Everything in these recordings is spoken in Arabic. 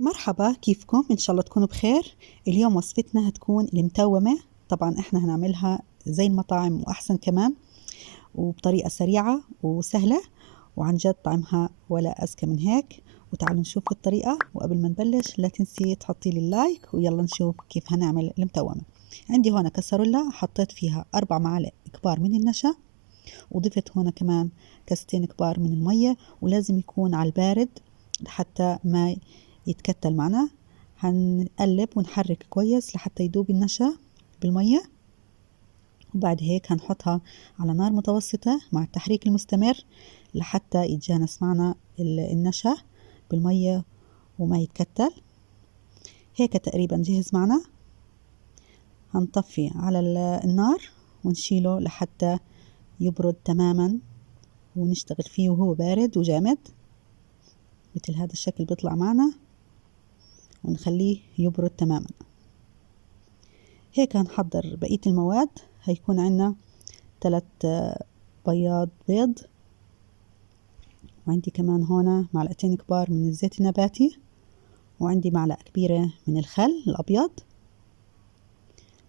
مرحبا، كيفكم؟ إن شاء الله تكونوا بخير. اليوم وصفتنا هتكون المتومة. طبعا إحنا هنعملها زي المطاعم وأحسن كمان، وبطريقة سريعة وسهلة، وعن جد طعمها ولا أذكى من هيك. وتعالوا نشوف الطريقة، وقبل ما نبلش لا تنسي تحطي لي اللايك، ويلا نشوف كيف هنعمل المتومة. عندي هنا كسرولة حطيت فيها 4 معالق كبار من النشا، وضفت هنا كمان كاستين كبار من المية، ولازم يكون على البارد حتى ما يتكتل معنا. هنقلب ونحرك كويس لحتى يدوب النشا بالمية، وبعد هيك هنحطها على نار متوسطة مع التحريك المستمر لحتى يتجانس معنا النشا بالمية وما يتكتل. هيك تقريبا جهز معنا. هنطفي على النار ونشيله لحتى يبرد تماما، ونشتغل فيه وهو بارد وجامد مثل هذا الشكل بيطلع معنا، ونخليه يبرد تماما. هيك هنحضر بقية المواد. هيكون عنا 3 بياض بيض، وعندي كمان هنا معلقتين كبار من الزيت النباتي، وعندي معلقة كبيرة من الخل الأبيض،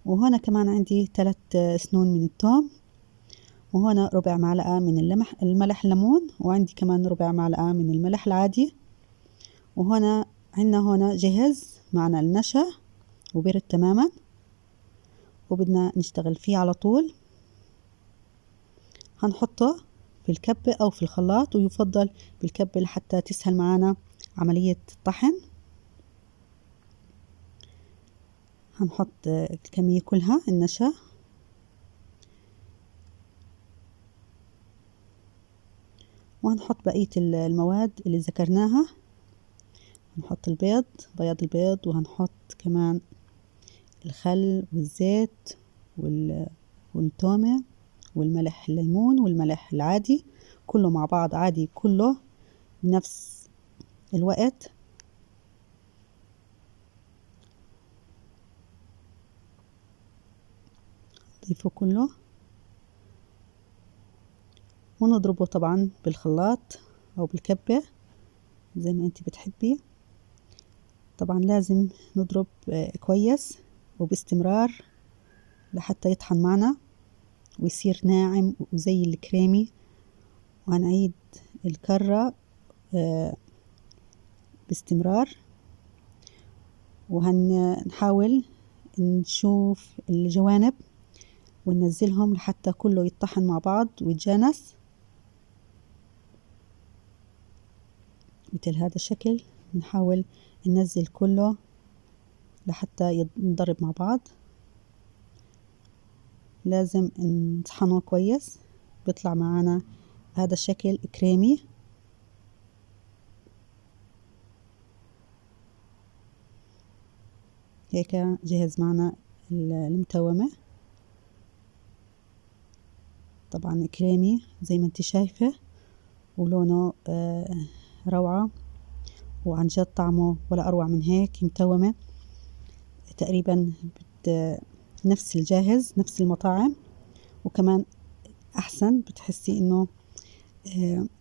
وهنا كمان عندي 3 سنون من الثوم، وهنا ربع معلقة من الملح الليمون، وعندي كمان ربع معلقة من الملح العادي. وهنا هنا جهز معنا النشا وبرد تماما، وبدنا نشتغل فيه على طول. هنحطه في الكبة أو في الخلاط، ويفضل بالكبة لحتى تسهل معنا عملية الطحن. هنحط الكمية كلها النشا، وهنحط بقية المواد اللي ذكرناها. هنحط بياض البيض، وهنحط كمان الخل والزيت والتومة والملح الليمون والملح العادي، كله مع بعض عادي، كله بنفس الوقت. نضيفه كله ونضربه طبعا بالخلاط او بالكبة زي ما انت بتحبي. طبعا لازم نضرب كويس وباستمرار لحتى يطحن معنا ويصير ناعم وزي الكريمي. وهنعيد الكرة باستمرار، وهنحاول نشوف الجوانب وننزلهم لحتى كله يتطحن مع بعض ويتجانس مثل هذا الشكل. نحاول ننزل كله لحتى ينضرب مع بعض. لازم نطحنه كويس، بيطلع معنا هذا الشكل كريمي. هيك جهز معنا المتومة، طبعا كريمي زي ما انت شايفة، ولونه روعة، وعن جد طعمه ولا أروع من هيك. متومة تقريبا نفس الجاهز، نفس المطاعم، وكمان أحسن. بتحسي إنه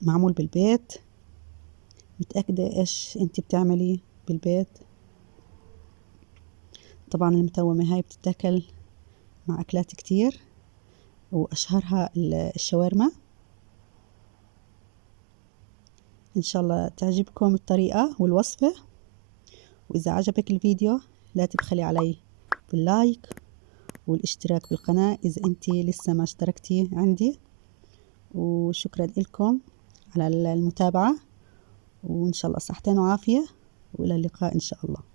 معمول بالبيت، متأكدة إيش أنت بتعملي بالبيت. طبعا المتومة هاي بتتاكل مع أكلات كتير، وأشهرها الشاورما. إن شاء الله تعجبكم الطريقة والوصفة، وإذا عجبك الفيديو لا تبخلي علي باللايك والاشتراك بالقناة إذا أنت لسه ما اشتركتي عندي. وشكرا لكم على المتابعة، وإن شاء الله صحتين وعافية، وإلى اللقاء إن شاء الله.